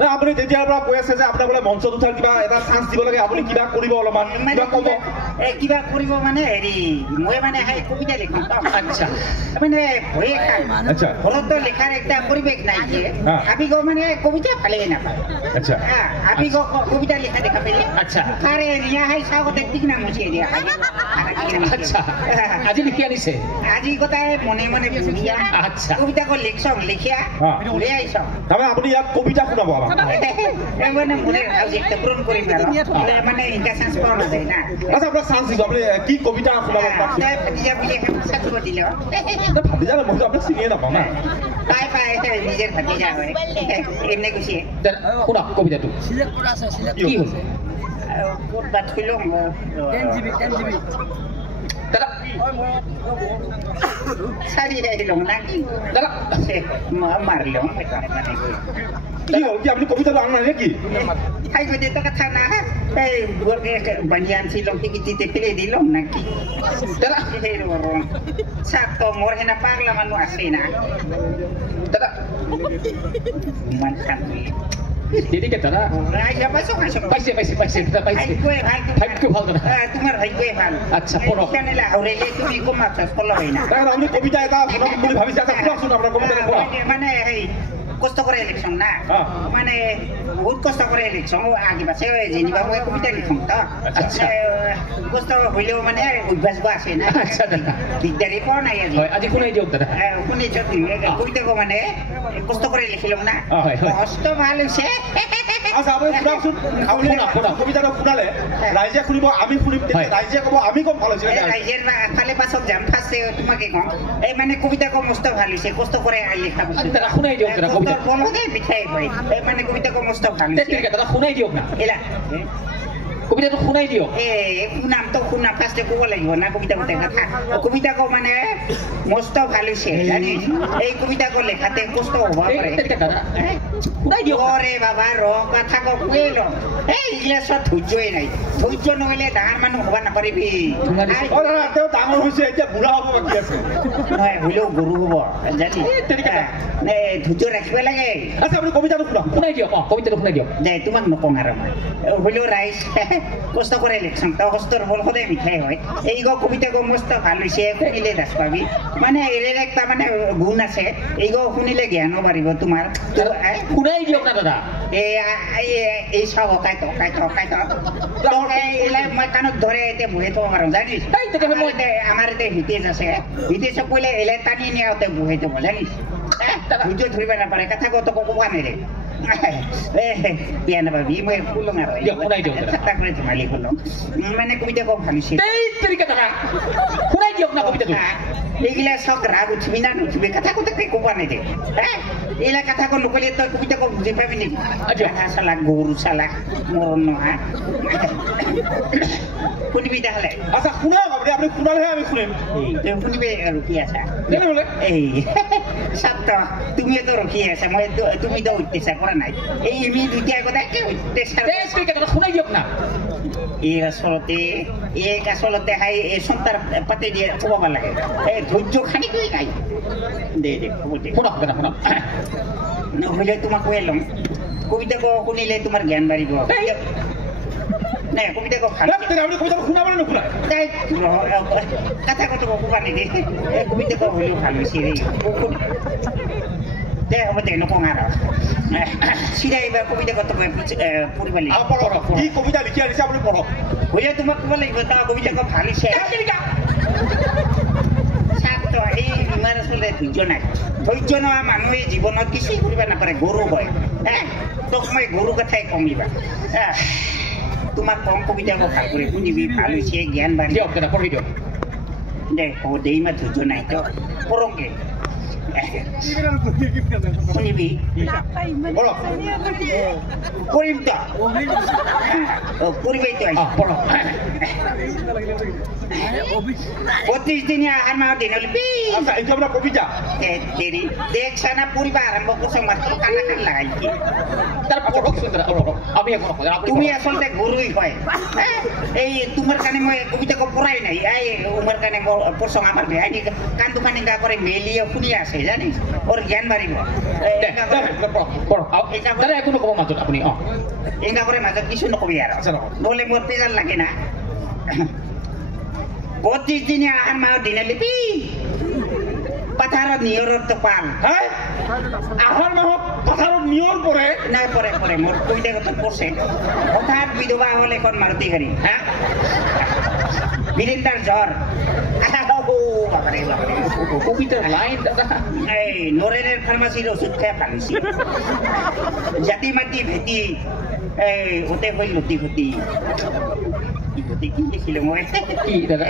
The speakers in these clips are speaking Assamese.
না আপুনি তেতিয়াৰ পৰা কৈ আছে যে আপোনাৰ বোলে মঞ্চত উঠাৰ কিবা এটা চান্স দিব লাগে আপুনি কিবা কৰিব অলপমান কিবা ক'ব কিবা কৰিব মানে হেৰি মই মানে কবিতা লিখো আচ্ছা মানে ভয়ে খাই আচ্ছা ঘৰত লেখাৰ একটা পৰিৱেশ নাই যে আমি মানে কবিতা ভালে নাপায় আচ্ছা আমি কবিতা লিখা দেখা পাইলে আচ্ছা আরে নিয়া হাই সাগতে ঠিক না মুছিয়ে দিয়া আচ্ছা আজি লিখি আনিছে আজি কথাই মনে মনে বুঝিয়া আচ্ছা কবিতা কো লিখছং লিখিয়া লৈ আইছ তবে আপুনি ইয়াত কবিতা শুনাব মানে মনে একটা পূরণ করি না মানে ইনকা চান্স পাওয়া না যায় না আচ্ছা আপনার চান্স দিব আপনি কি কবিতা শুনাব তাই ভাতিজা বুলি সাথে দিলে তো ভাতিজা না মই আপনি চিনিয়ে না পাও না তাই পায় নিজের ভাতিজা হয় এমনি খুশি শুনা কবিতাটো সিলেক্ট করা আছে সিলেক্ট কি হইছে কোট বাত কইলো 10 জিবি দাদা সারি দিলো না দাদা মারলো কি হল কি আপনি কবিতাটা আনলেন নাকি হাই কইতে তো কথা না এই গোরকে বানিয়ান ছিল কি দিতে ফেলে দিলাম নাকি দাদা সাত তো মোর হেনা পাগলা মানু আছে না দাদা মান খালি দিদি কে দাদা আইয়া পাইছো পাইছে পাইছে পাইছে দাদা পাইছে ভাগ্য ভালো দাদা তোমার ভাগ্য ভালো আচ্ছা পড়ো কেন লা আউরেলে তুমি কমাচ্ছ ফলো হয় না দাদা আমি কবিতা এটা শোনাব বলে ভাবিছি আচ্ছা শুনুন আমরা কবিতা পড়া মানে এই কষ্ট করে ইলেকশন না মানে বহুত কষ্ট করে ইলেকশন আগে পাশে যেনিবা মই কবিতা লিখুন তো আচ্ছা কষ্ট হইলেও মানে অভ্যাস গো আছে না আচ্ছা দাদা বিদ্যারি পড় নাই আজি কোনাই দিও দাদা কোনাই যদি কবিতা গো মানে কষ্ট করে লিখিলাম না কষ্ট ভালো সে আচ্ছা আপনি শুনাকচোন খাওলি না পড়া কবিতাটা শুনালে রাইজে শুনিব আমি শুনিম রাইজে কব আমি কম ভালো হইছে রাইজের ফালে পাছত যাম ফাসে তোমাকে কম এই মানে কবিতা কো মস্ত ভালো হইছে কষ্ট করে লিখা দাদা শুনাই দিও দাদা কবিতা বলগে পিছাই ভাই এই মানে কবিতা কো মস্ত ভালো হইছে ঠিক আছে দাদা শুনাই দিও না এলা কবিতাটো শুনাই দিও শুনাম তো শুনাম ফার্স্টে কব লাগিব না কবিতা কথা কবিতা কো মানে মস্ত ভালো হইছে জানি এই কবিতা কো লেখাতে কষ্ট হবা পারে শুনাই দিও আরে বাবা র কথা কো কইলো এই ইয়া সব ধৈর্যই নাই ধৈর্য নহলে ডাঙৰ মানুহ হবা না পাৰিবি ও দাদা তেও ডাঙৰ হৈছে এতিয়া বুঢ়া হ'ব কি আছে নহয় হইলো গৰু হ'ব জানি নে ধৈৰ্য ৰাখিব লাগে আচ্ছা আপুনি কবিতাটো শুনাই দিও কবিতাটো শুনাই দিও দে তোমাক নকম আৰু হইলো ৰাইজ কষ্ট করে ইলেকশন তো কষ্টর ফল সদায় মিঠাই হয় এই কবিতা গো মস্ত ভাল হইছে শুনিলে দাস পাবি মানে এর একটা মানে গুণ আছে এই শুনিলে জ্ঞানও বাড়িব তোমার শুনাই দিও না দাদা এই সব কাইতো মই কাণত ধরে এতে বহে থব পাৰো জানিস আমার এতে হিতেজ আছে হিতেজক কইলে এলে টানি নিয়াতে বহে থব জানিস ধৈর্য ধরিব না পারে কথা কত কবা নেরে বিয়া নাপাবি মই ফুলং আৰু শুনাই দিও চেষ্টা কৰি তোমালি ফুলং মানে কবিতা কম ভাবিছে এই তরিকা দাদা শুনাই দিও না কবিতাটো এইগিলা সব রাগ উঠবি না নুঠবি কথা কত কবা নেরে এইলা কথা কো নকলে তো কবিতা কম বুঝি পাবি নি আচ্ছা সালা গরু সালা মরণ নহা শুনিবি তাহলে আচ্ছা শুনাও আপনি শুনালে আমি শুনিম শুনিবে আৰু কি আছে এই সত্য তুমি তো ৰকি আছে মই তুমি তো উঠতেছা কৰা নাই এই আমি দুইটা কথা কি উঠতেছা এই কথা শুনাই দিও না এই আসলতে হাই এই সন্তার পাতে দিয়ে কব লাগে এই ধৈর্য খানি কই নাই দে শুনা শুনা নহলে তোমাক কইলাম কবিতা কো শুনিলে তোমার জ্ঞান বাড়িব না কবিতা কো ভালো আপনি কবিতা শুনাব না শুনা তাই কথা কত কবা নি দে কবিতা কো হইলো ভালো সিরে দে ওতে নকং আর সিরা এবার কবিতা কত পরিবালি কি কবিতা লিখি আনিছে আপনি পড়ো হইলে তোমাক কব লাগিব তা কবিতা কো ভালো সে ছাত্র এই ইমান আসলে ধৈর্য নাই ধৈর্য নোৱা মানুহে জীৱনত কিছু কৰিব নাপাৰে গৰু হয় তোক মই গৰু কথাই কমিবা তোমাক কম কবিতা কো ভাল কৰি শুনিবি ভাল হৈছে জ্ঞান বাঢ়ি দিয়ক কেনে পঢ়ি দিয়ক দে ও দেই মা ধৈর্য নাই তো পৰংগে শুনিবি বলো কৰিম তো কৰিবই তো পঢ় 25 দিনে আহাৰ মাহ দিন হলে আচ্ছা এইটো আপোনাৰ কবিতা দেরি দেখছানা পরিবার আরম্ভ করছো মাত্র কানা কান লাগাইছি তারপর সুন্দর আমি এখন তুমি আসলে গুরুই হয় এই তোমার কানে মই কবিতা কো পড়াই নাই এই উমর কানে পড়ছং আমার ভাই কান দোকানে গা করে মেলিয়া শুনি আছে জানিস ওর জ্ঞান মারিব দাদা এখনো কব মাজত আপুনি এঙ্গা করে মাজত কিছু নকবি আর বলে মোর পেজাল লাগে না 25 দিনে আহার মাহ দিনে লিপি পাথারত নিয়ৰৰ টপাল হ্যাঁ আহাৰ মাহত পথাৰত নিয়ৰ পৰে নাই পরে পরে মোর কবিতা কথা পড়ছে হঠাৎ বিধবা হল এখন মারুতি গাড়ি হ্যাঁ বীরেন্দ্র জ্বর বাবারে বাবারে কবিতার লাইন দাদা এই নরেনের ফার্মাসির ওষুধ খেয়ে ফার্মাসি জাতি মাটি ভেটি এই ওতে হইল লুটি ফুটি কি দেখিল মই কি দাদা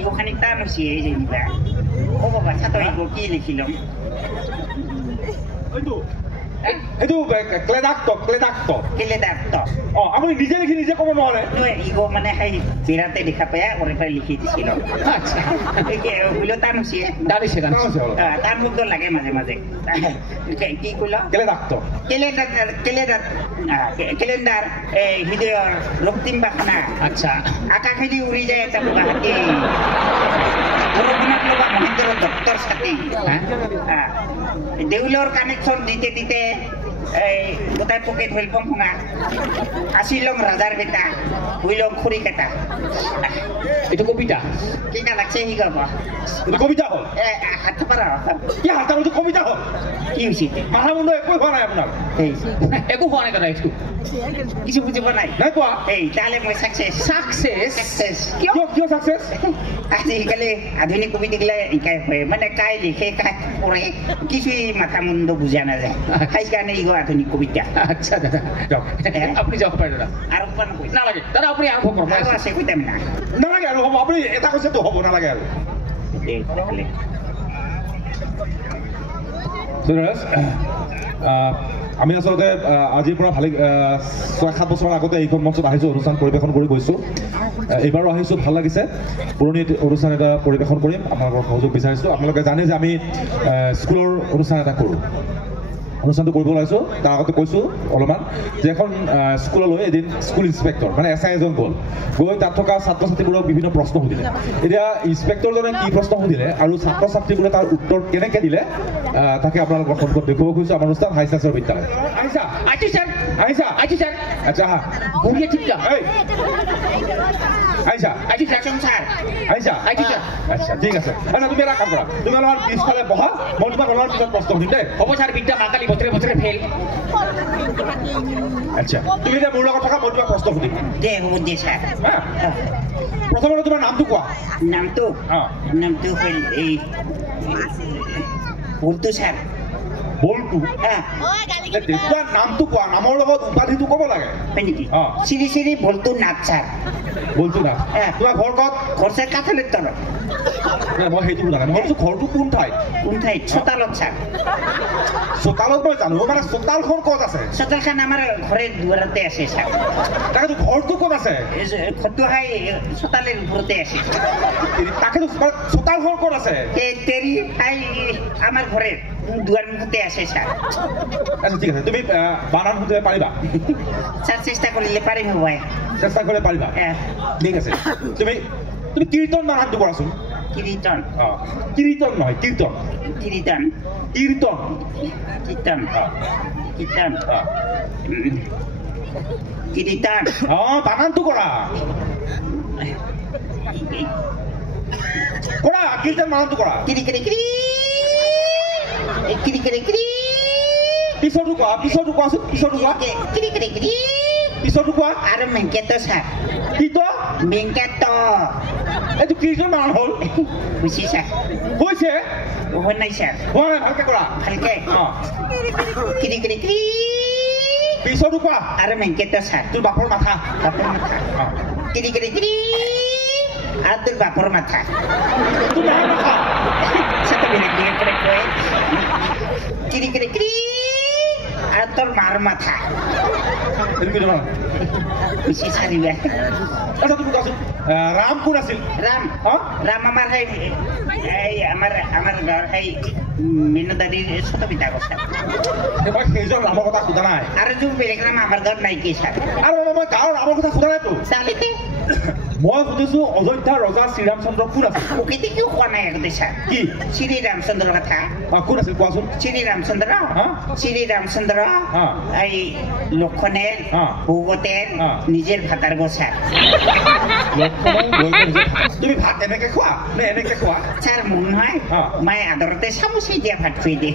ইউখানি টান হচ্ছে এই যেনিবা ও বাবা ছাত্র কি লিখিলাম সেইটো ক্লেডাক্ট কেলে দাঁত আপুনি নিজে লিখি নিজে ক'ব নোৱাৰে ইগো মানে সেই বিৰাতে দেখা পাই ওরে পাই লিখি দিছিল আচ্ছা হইলো টান হচ্ছে দাঁড়িয়েছে গান তার মুখ লাগে মাঝে মাঝে কি কইল ক্লেডাক্ট ক্যালেন্ডার হৃদয়র রক্তিম বাখানা আচ্ছা আকাশেদি উড়ি যায় এটা গুৱাহাটী বৰষুণত লগা মহেন্দ্ৰ দত্তৰ ছাতি দেউলৰ কানেকশ্যন দিতে দিতে এই গোটাই পকেট হইল পংখঙা আছিলং ৰাজাৰ বেটা হইলং খুৰী কেটা এটা কবিতা কিনা লাগছে সি গাব এইটো কবিতা হ'ল হাত পাৰা কি হাতৰ এইটো কবিতা হ'ল কি হৈছে মাথা মুণ্ড একোৱে হোৱা নাই আপোনাৰ একো হোৱা নাই দাদা এইটো কিছু বুজিব নাই নাই কোৱা এই তাহলে মই সাকসেস সাকসেস কিয় চাকচেছ আজিকালি আধুনিক কবিতাগুলা শিকাই হয় মানে কাই লিখে কাই পড়ে কিছুই মাথা মুন্ড বুঝা না যায় সেইকাৰণে ইগো আধুনিক কবিতা আচ্ছা দাদা যাওক আপুনি যাওক পাৰে দাদা আৰু কোন কবিতা নালাগে দাদা আপুনি আৰম্ভ কৰক আৰু আছে কবিতা না নালাগে আৰু হ'ব আপুনি এটা কৈছেতো হ'ব নালাগে আৰু আমি আচলতে আজিৰ পৰা ভালে 6-7 বছৰ আগতে এইখন মঞ্চত আহিছোঁ অনুষ্ঠান পৰিৱেশন কৰি গৈছোঁ এইবাৰো আহিছোঁ ভাল লাগিছে পুৰণি অনুষ্ঠান এটা পৰিৱেশন কৰিম আপোনালোকৰ সহযোগ বিচাৰিছোঁ আপোনালোকে জানে যে আমি স্কুলৰ অনুষ্ঠান এটা কৰোঁ অনুষ্ঠানটো কৰিব ওলাইছোঁ তাৰ আগতে কৈছোঁ অলপমান যে এখন স্কুললৈ এদিন স্কুল ইনস্পেক্টৰ মানে এছ আই এজন গ'ল গৈ তাত থকা ছাত্ৰ ছাত্ৰীবোৰক বিভিন্ন প্ৰশ্ন সুধিলে এতিয়া ইনস্পেক্টৰজনে কি প্ৰশ্ন সুধিলে আৰু ছাত্ৰ ছাত্ৰীবোৰে তাৰ উত্তৰ কেনেকৈ দিলে তাকে আপোনালোকৰ সন্মুখত দেখুৱাব খুজিছোঁ আমাৰ অনুষ্ঠান হাই চান্সৰ বিদ্যালয় আহিছা স্যাৰ আচ্ছা আহা বঢ়িয়া ঠিক এই আহিছা স্যাৰ আহিছা আচ্ছা ঠিক আছে আচ্ছা তুমি এটা কাম কৰা তুমি অলপমান পিছফালে বহা মই তোমাক অলপমান পিছত প্ৰশ্ন সুধিম দেই হ'ব স্যাৰ বিদ্যা মাকালি বছৰে বছৰে ফেল আচ্ছা তুমি এতিয়া মোৰ লগত থকা মই তোমাক প্ৰশ্ন সুধিম দে হ'ব দে স্যাৰ হা প্ৰথমতে তোমাৰ নামটো কোৱা নামটো হল এই বলতো স্যাৰ বলটো তোমাৰ নামটো কোৱা নামৰ লগত উপাধিটো ক'ব লাগে হয় নেকি শ্ৰী শ্ৰী বলতো নাথ স্যাৰ বলটো না তোমাৰ ঘৰ ক'ত ঘৰছে কাঠলেৰ তলত মই সেইটো নাজানো মই কৈছোঁ ঘৰটো কোন ঠাইত চোতালত স্যাৰ চোতালত মই জানো মানে চোতালখন ক'ত আছে চোতালখন আমাৰ ঘৰেৰ দুয়াৰতে আছে স্যাৰ তাকেতো ঘৰটো ক'ত আছে ঘরটো হাই চোতালের উপরতে আছে তাকেতো চোতালখন ক'ত আছে তেরি হাই আমার ঘরের দুয়ার মুখতে আছে স্যার আচ্ছা ঠিক আছে তুমি বানান শুধিব পাৰিবা স্যাৰ চেষ্টা কৰলে পাৰিম ভাই চেষ্টা কৰিলে পাৰিবা ঠিক আছে তুমি কীৰ্তন বানানটো কৰাচোন কীৰ্তন কীৰ্তন নহয় কীৰ্তন কীৰ্তন কীৰ্তন কীৰ্তন কীৰ্তন কীৰ্তন বানানটো কৰা কৰা কীৰ্তন বানানটো কৰা কিৰি কিৰি কিৰি কিৰি কিৰি কিৰি পিছৰটো কোৱাচোন পিছৰটো কোৱা কিৰি কিৰি কিৰি পিছৰটো কোৱা আৰু মেংকেট স্যাৰ কি তো মেংকেট এইটো কীৰ্তন বানান হ'ল বুঝছি স্যাৰ হৈছে হোৱা নাই স্যাৰ হোৱা নাই ভালকে কৰা ভালকে কিৰি কিৰি কিৰি পিছৰটো কোৱা আৰু মেংকেট স্যাৰ তোৰ বাপৰ মাথা কিৰি কিৰি কিৰি আৰ তোৰ বাপৰ মাথা তোৰ মাৰ মাথা সেটা বেলেগ বেলেগ কৰে কয় কিৰি কিৰি কিৰি আৰু তোৰ মাৰ মাথা এইটো কি জানা বেছি চাৰিবা আচ্ছা তুমি কোৱাচোন ৰাম কোন আছিল ৰাম হা ৰাম আমাৰ এই আমাৰ ঘৰ সেই মিনু দাদিৰ ছোট পিতা কৈছে মই সেইজন ৰামৰ কথা সোধা নাই আৰু যোন বেলেগ ৰাম আমাৰ ঘৰত নাই কি ছাৰ আৰু মই গাঁৱৰ ৰামৰ কথা সোধা নাইতো চালিতে মই সুধিছো অযোধ্যাৰ ৰজা শ্ৰীৰামচন্দ্ৰ কোন আছিল প্ৰকৃতি কিয় কোৱা নাই আগতে ছাৰ কি শ্ৰী ৰামচন্দ্ৰৰ কথা কোন আছিল কোৱাচোন শ্ৰী ৰামচন্দ্ৰ হা? শ্ৰী ৰামচন্দ্ৰ হা। এই লক্ষণেৰ হা। ভগতেৰ হা। নিজেৰ ভাতাৰ গোসাৰ তুমি ভাত এনেকে খোৱা নে এনেকে খোৱা স্যাৰ মন হয় হা। মায়ে আদৰতে চামুচে দিয়া ভাত খুঁই দিয়ে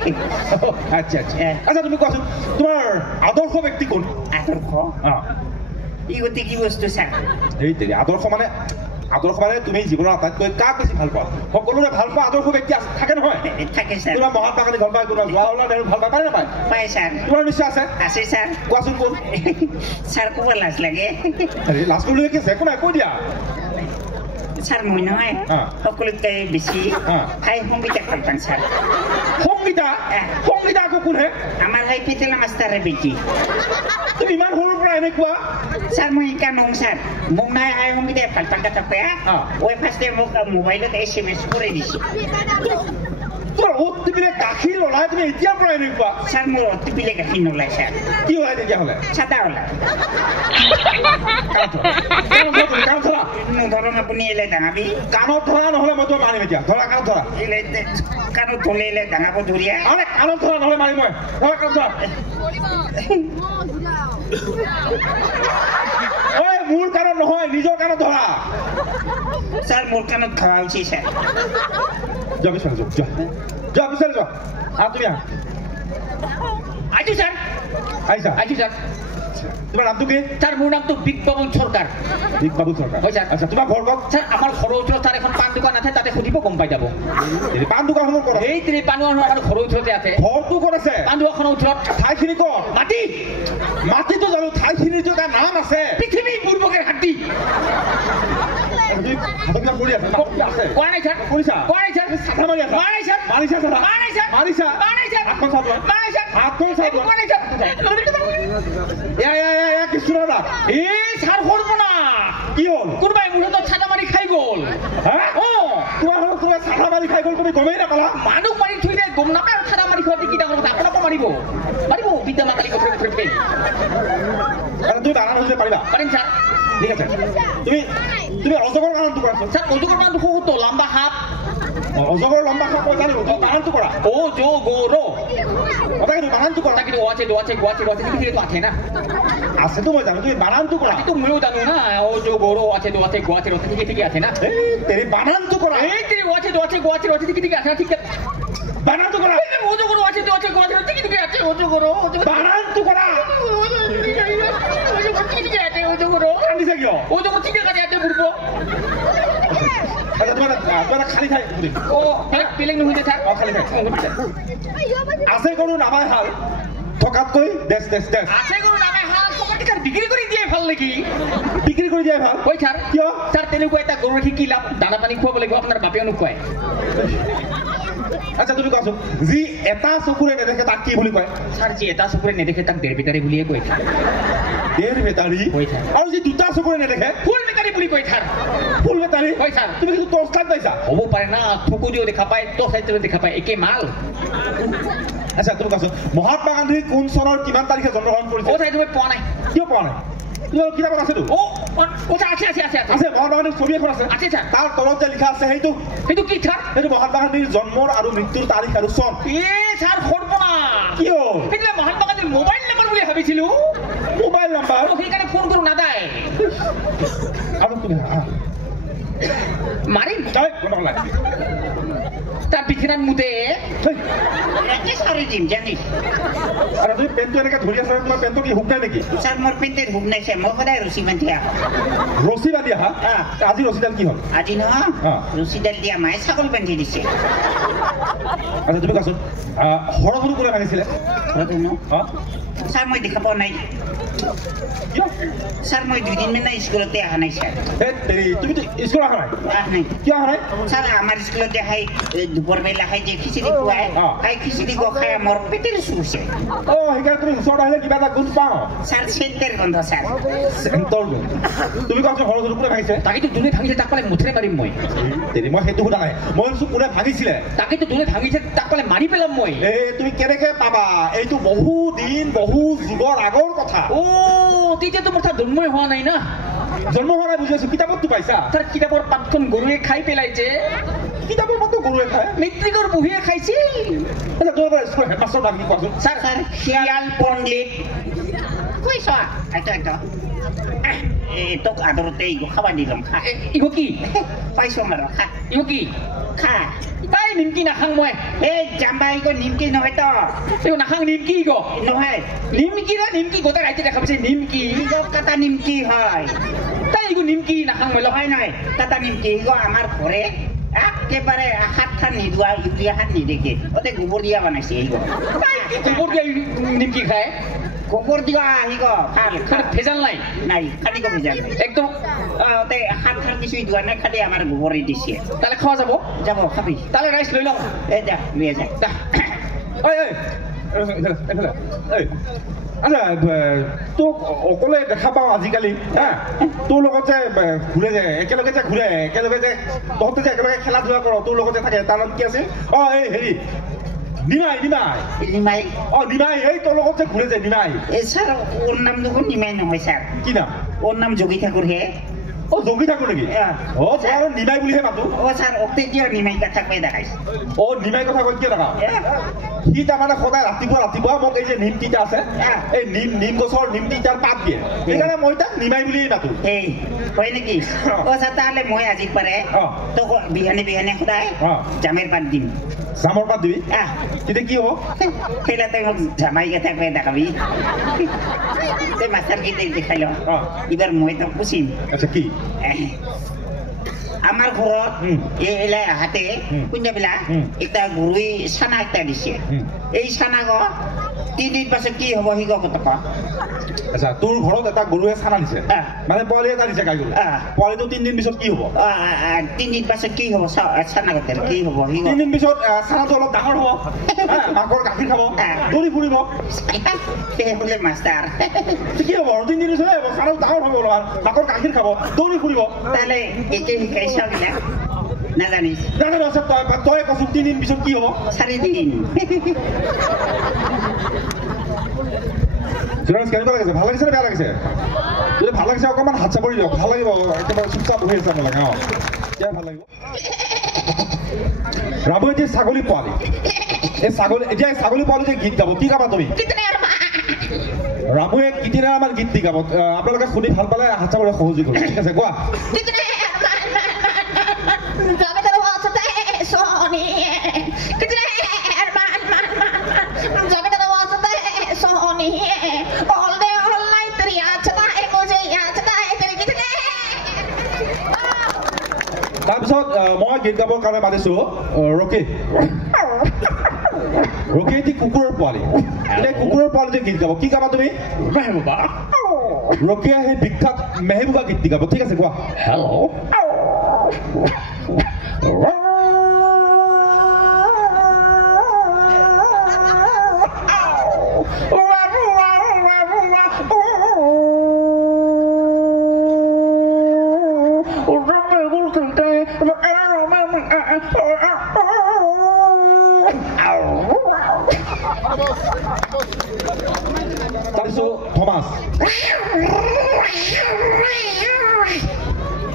আচ্ছা আচ্ছা আচ্ছা তুমি কোৱাচোন তোমাৰ আদৰ্শ ব্যক্তি কোন আদৰ্শ ই গতি কি বস্তু স্যাৰ এই আদৰ্শ মানে তুমি জীৱনৰ আটাইতকৈ কাক বেছি ভাল পোৱা সকলোৰে ভাল পোৱা আদৰ্শ ব্যক্তি থাকে নহয় থাকে স্যাৰ তোমাৰ মহাত্মা গান্ধী ভাল পায় কোনোবা জৱাহৰলাল নেহৰু ভাল পায় নাপায় পায় স্যাৰ তোমাৰ নিশ্চয় আছে আছে স্যাৰ কোৱাচোন কোন স্যাৰ ক'ব লাজ লাগে লাষ্ট কৰিবলৈ কি আছে একো নাই কৈ দিয়া স্যার মই নহয় হা। সকলোতকৈ বেছি হা। হাই সংগীতা ভাল পান স্যার সংগীতা আকৌ কোনহে আমাৰ সেই পিতেলা মাষ্টাৰে বেটি তুমি ইমান সৰুৰ পৰা এনেকুৱা স্যাৰ মই শিকা নং স্যাৰ মোক নাই হাই সংগীতাই ভাল পান থাকে হা। ওই ফাৰ্ষ্টে মোক মোবাইলত SMS কৰি দিছে তোমাৰ অত টিপিলে গাখীৰ ওলাই তুমি এতিয়াৰ পৰা এনেকুৱা স্যাৰ মোৰ অতিপিলে গাখীৰ নোলায় স্যাৰ কি ওলাই তেতিয়াহ'লে চাদা ওলায় কাণত ধৰা নধৰণ আপুনি এলে ডাঙাবি কাণত ধৰা নহ'লে মই তোমাক মাৰিম এতিয়া ধৰা কাণত ধৰা এলে কাণত ধলে এলে ডাঙাব ধৰিয়া আৰে কাণত ধৰা নহ'লে মাৰিম মই ধৰা কাণত ধৰা ঐ মোৰ কাণত নহয় নিজৰ কাণত ধৰা স্যাৰ মোৰ কাণত খাওয়া উচিত স্যাৰ যোৱা পিছফালে যোৱা যোৱা পিছফালে যোৱা তুমি আইছো স্যাৰ আহিছা আইছো স্যাৰ তোমাৰ নামটো কি স্যাৰ মোৰ নামটো বিগ বাবুল সৰকাৰ বিগ বাবু চৰকাৰ হয়, ছাৰ। আচ্ছা তোমাৰ ঘৰ ক'ত স্যাৰ আমাৰ ঘৰৰ ওচৰত স্যার এখন পান দোকান আছে তাতে সুধিব গম পাই যাব এই পাণ দোকানখনৰ ক'ত এই তিনি পান দোকান আমাৰ ঘৰৰ ওচৰতে আছে ঘৰটো ক'ত আছে পান দোকানখনৰ ওচৰত ঠাইখিনি ক'ত মাটি মাটিতো জানো ঠাইখিনিতো এটা নাম আছে পৃথিৱী বুৰ্বকেৰ হাতী তুমি হাতত কিবা কৰি আছা আছে কোৱা নাই স্যাৰ কৰিছা কোৱা নাই স্যাৰ চাঠা মাৰি আছা কোৱা নাই স্যাৰ মাৰিছা চাঠা কোৱা নাই স্যাৰ মাৰিছা কোৱা নাই স্যাৰ হাতখন চাব কোৱা নাই স্যাৰ হাতখন চাব কোৱা নাই স্যাৰ এয়া কৃষ্ণ দা এই স্যাৰ সৰ্বনা কি হ'ল কোনোবাই মোৰ হাতত চাদা মাৰি খাই গ'ল হা অ তোমাৰ চাঠা মাৰি খাই গ'ল তুমি গমেই নাপালা মানুহ মাৰি থৈ দিয়ে গম নাপায় আৰু চাদা মাৰি খোৱাতে কি ডাঙৰ কথা আপোনাকো মাৰিব বিদ্যা মাতালি কথা ফেল তুমি ডাঙৰ হৈছে পাৰিবা পাৰিম স্যাৰ ঠিক আছে তুমি অজগৰ কাৰণটো কৰাচোন স্যাৰ অজগৰ বান্ধ তো লম্বা হাত অজগৰ লম্বা খাপ মই জানিব তুমি বানানটো কৰা ও জো গো ৰো তাকে বানানটো কৰা তাকে ও আছে দেখি তো আছে না আছেতো মই জানো তুমি বানানটো কৰা আমি তো ময়ও জানো না ও জো গো ৰো আছে গো আছে ঠিক আছে না এই তেৰি বানানটো কৰা এই তুই ও আছে ঠিক আছে ঠিক আছে বানানটো কৰা ও জো গো ৰো আছে ঠিক আছে ও জো গো ৰো বানানটো কৰা ও জো গো ৰো কান্দিছে কিয় ও জো গো ঠিক আছে বুড়বো আচ্ছা তোমাৰ খালী ঠাই সুধিম ও পিলেং নহইছে স্যার খালী ঠাই আছে কোনো নামাই হাল থকাতকৈ দেশ আছে কোনো নামে হাল তোমাকে স্যার বিক্রি করে দিয়ে ভাল লাগি বিক্ৰী কৰি দিয়াই ভাল ওই স্যাৰ কিয় স্যাৰ তেনেকুৱা এটা গৰু ৰাখি কি লাভ দানা পানী খুৱাব লাগিব আপোনাৰ বাপেও নোখোৱায় আচ্ছা তুমি কোৱাচোন যি এটা চকুৰে নেদেখে তাক কি বুলি কয় স্যাৰ যি এটা চকুৰে নেদেখে তাক ডেৰ বেটাৰী বুলিয়ে কয় ডেৰ বেটাৰী হয়, ছাৰ। আৰু যি দুটা চকুৰে নেদেখে ফুল বেটাৰী বুলি কয় স্যাৰ ফুল বেটাৰী হয়, ছাৰ। তুমি কিন্তু টৰ্চ লাইট পাইছা হ'ব পাৰে না থুকু দিও দেখা পায় তো চাইতেও দেখা পায় একে মাল আচ্ছা তুমি কোৱাচোন মহাত্মা গান্ধী কোন চনৰ কিমান তাৰিখে জন্মগ্ৰহণ ও কৰিছে চাই তুমি পোৱা নাই কিয় পোৱা নাই তোমাৰ কিতাপত আছেতো ও ও স্যাৰ আছে আছে মহাত্মা গান্ধীৰ ছবি এখন আছে আছে, ছাৰ। তাৰ তলত যে লিখা আছে সেইটো সেইটো কি স্যাৰ মহাত্মা গান্ধীৰ জন্মৰ আৰু মৃত্যুৰ তাৰিখ আৰু চন এ স্যাৰ সৰ্বনা কি হ'ল সেইটোৱে মহাত্মা গান্ধীৰ মোবাইল নম্বৰ বুলি ভাবিছিলো মোবাইল নাম্বাৰ আৰু সেইকাৰণে ফোন কৰো নাদায় আৰু তুমি মাৰিম গণ্ডগোল তাৰ বিছনাত মুতে একে চাৰি দিম জানিস আৰু তুমি পেণ্টটো এনেকৈ ধৰি আছা তোমাৰ পেণ্টটো কি হুক নাই নেকি স্যাৰ মোৰ পেণ্টেৰ হুক নাইছে মই সদায় ৰছী বান্ধি আহোঁ ৰছী বান্ধি আহা আজি ৰছীডাল কি হ'ল আজি নহয় হা। ৰছীডাল দিয়া মায়ে ছাগল বান্ধি দিছে আচ্ছা তুমি কোৱাচোন হৰধনু কোনে ভাঙিছিলে ৰতনো হা স্যাৰ মই দেখা পোৱা নাই স্যার মই 2 দিন মানে স্কুলতে অহা নাই স্যার তুমি তো স্কুল অহা নাই অহা নাই কিয় অহা নাই স্যার আমার স্কুলতে হাই দুপুর বেলা হাই যে খিচুড়ি খুৱাই হাই খিচুড়ি খাই মোৰ পেটেৰ চুছে সেইকাৰণে তুমি ওচৰত আহিলে কিবা এটা গোন্ধ পাওঁ স্যাৰ সেন্টেৰ গন্ধ স্যাৰ চেণ্টৰ গোন্ধ তুমি কোৱাচোন ঘৰৰ কোনে ভাঙিছে তাকেতো যোনে ভাঙিছে তাক পালে মুঠেৰে মাৰিম মই মই সেইটো সোধা নাই মই ভাবিছোঁ কোনে ভাঙিছিলে তাকেতো যোনে ভাঙিছে তাক পালে মাৰি পেলাম মই তুমি কেনেকে পাবা এইটো বহু দিন বহু যুগৰ আগৰ কথা তেতিয়াতো মোৰ তাৰ জন্মই হোৱা নাই না জন্ম হোৱা নাই বুজি আছো কিতাপততো পাইছা তাৰ কিতাপৰ পাতখন গৰুৱে খাই পেলাইছে কিতাপৰ পাতটো গৰুৱে খায় মেট্ৰিকৰ বহিয়ে খাইছিল তোমালোকৰ স্কুল হেডমাষ্টাৰ নাম কি কোৱাচোন স্যাৰ স্যাৰ শিয়াল পণ্ডিত কৈছ আইতো তোক আদৰতে ইগো খাবা দিলাম খা ইগো কি পাইছ মাৰ খা ইগো কি খা তাই নিমকি নাখাং মই জাম্বা ইগো নিমকি নহয় তো ইগো নাখাং নিমকি ইগো নহয় নিমকি গোটেই ৰাইজে দেখা পাইছে নিমকি ইগো কাটা নিমকি হয় তাই ইগো নিমকি নাখাং মই নহয় নহয় কাটা নিমকি ইগো আমাৰ ঘৰে একেবাৰে হাতটা নিদোৱা ইউৰিয়া হাত নিদেকে ওতে গোবৰ দিয়া বনাইছে ইগো গোবৰ দিয়া নিমকি খায় গোবৰ দিয়া আহিব ভাল ভেজাল নাই নাই খালি গো ভেজাল একদম ওতে হাত কিছু দিয়া নাই খালি আমাৰ গোবৰে দিছে তাহলে খাওয়া যাব যাব খাবি তাহলে রাইস লই লও যা নিয়ে যা আচ্ছা তোক অকলে দেখা পাওঁ আজিকালি হা তোৰ লগত যে ঘূৰে যে একেলগে যে ঘূৰে একেলগে যে তহঁতে যে একেলগে খেলা ধূলা কৰ তোৰ লগত যে থাকে তাৰ নাম কি আছিল এই হেৰি নিমাই নিমাই এই তোৰ লগত যে ঘূৰে যে নিমাই স্যাৰ ওৰ নাম দেখুন নিমাই নহয় স্যাৰ কি নাম ওৰ নাম যোগী ঠাকুৰ হে যোগী ঠাকুৰ নেকি আৰু নিমাই বুলিহে মাতো স্যার ওতে কিয় নিমাই কথা কৈ দেখাইছে নিমাই কথা কৈ কিয় দেখা সি তাৰমানে সদায় ৰাতিপুৱা মোক এই যে নিম তিতা আছে এই নিম গছৰ নিম তিতাৰ পাত দিয়ে সেইকাৰণে মই তাক নিমাই বুলিয়ে মাতো এই হয় নেকি স্যাৰ তাহলে মই আজি পাৰে তোক বিহানে সদায় জামেৰ পাত দিম জামৰ পাত দিবি তেতিয়া কি হ'ব সেইলা তই মোক জামাই কথা কৈ দেখাবি তই মাষ্টাৰ কেইটা দেখাই ল এইবাৰ মই তোক পুছিম আচ্ছা কি আমাৰ ঘৰত এলাই হাতে কোনবিলাক এটা গৰুই চানা এটা দিছে এই চানা গ 3 দিন পাছত কি হ'ব সি কত আচ্ছা তোৰ ঘৰত এটা গৰুৱে চানা দিছে মানে পোৱালি এটা দিছে গাই গৰু পোৱালিটো 3 দিন পিছত কি হ'ব 3 দিন পাছত কি হ'ব চানা গতেৰ কি হ'ব 3 দিন পিছত চানাটো অলপ ডাঙৰ হ'ব মাকৰ গাখীৰ খাব দৌৰি ফুৰিব বোলে মাষ্টাৰ কি হ'ব 3 দিন পিছত চানাটো ডাঙৰ হ'ব মাকৰ গাখীৰ খাব দৌৰি ফুৰিব তাহলে একে শিকাইছ বিলাক নাজানিস জানো আছে তই কচোন 3 দিন পিছত কি হ'ব 4 দিন কেনেকুৱা লাগিছে ভাল লাগিছে নে বেয়া লাগিছে যদি ভাল লাগিছে অকণমান হাত চাপৰি দিয়ক ভাল লাগিব একেবাৰে চুপচাপ বহি আছে নালাগে এতিয়া ভাল লাগিব ৰাবু এতিয়া ছাগলী পোৱালি এই ছাগলী এতিয়া ছাগলী পোৱালি যে গীত গাব কি গাবা তুমি ৰাবুৱে কিতিনে আমাৰ গীত গাব আপোনালোকে শুনি ভাল পালে হাত চাপৰি সহযোগ কৰিব ঠিক আছে কোৱা তাৰপিছত মই গীত গাবৰ কাৰণে মাতিছো ৰকি এটি কুকুৰৰ পোৱালি এতিয়া কুকুৰৰ পোৱালি যে গীত গাব কি গাবা তুমি ৰকিয়ে সেই বিখ্যাত মেহবুবা গীত গাব ঠিক আছে কোৱা হেল্ল'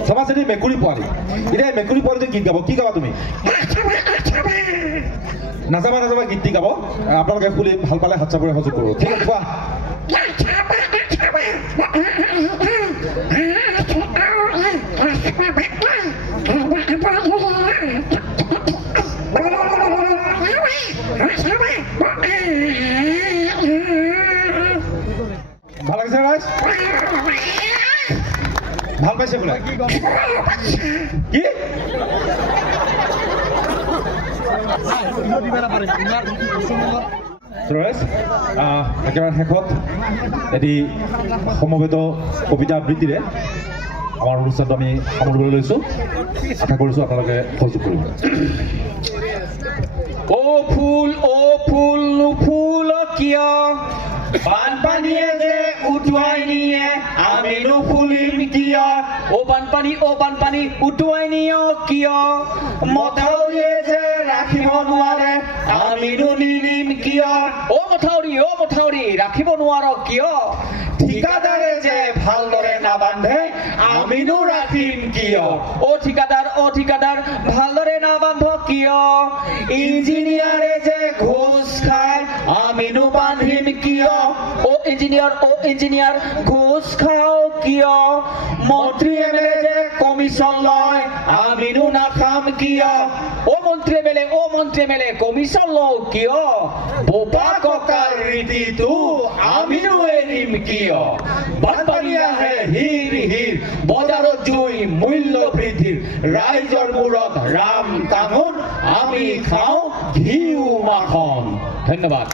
থমাস এটি মেকুৰী পোৱালি এতিয়া মেকুৰী পোৱালিতে গীত গাব কি গাবা তুমি নাযাবা গীত গাব আপোনালোকে শুনি ভাল পালে হাত চাপৰি সহযোগ কৰিব ঠিক আছে কোৱা ভাল লাগিছে ৰাইজ ভাল পাইছে বোলে কি সুৰেশ একেবাৰে শেষত এটি সমবেত কবিতা আবৃত্তিৰে আমাৰ অনুষ্ঠানটো আমি সামৰিবলৈ লৈছোঁ আশা কৰিছোঁ আপোনালোকে সহযোগ কৰিব ও ফুল নুফুল কিয় বানপানীয়ে যে উটুৱাই নিয়ে আমি নুফুলিম কিয় ও বানপানী উটুৱাই নিয় কিয় মথাউৰিয়ে যে ৰাখিব নোৱাৰে আমি নিৰিম কিয় ও মথাউৰি ৰাখিব নোৱাৰ কিয় ঠিকাদাৰে যে ভালদৰে নাবান্ধে আমিনো ৰাখিম কিয় ও ঠিকাদাৰ ভালদৰে নাবান্ধ কিয় ইঞ্জিনিয়াৰে যে ঘোষ খায় আমিনো বান্ধিম কিয় ও ইঞ্জিনিয়াৰ ঘোষ খাও কিয় মন্ত্ৰী এমএলএ যে কমিশন লয় আমিনো নাখাম কিয় ও মন্ত্ৰী এমএলএ কমিশন লও কিয় বোপা ককাৰ ৰীতিটো আমিনো এৰিম কিয় বানপানী আহে হিৰ বজাৰত জুই মূল্য বৃদ্ধিৰ ৰাইজৰ মূৰত ৰাম টাঙোন আমি খাওঁ ঘিউ মাখন ধন্যবাদ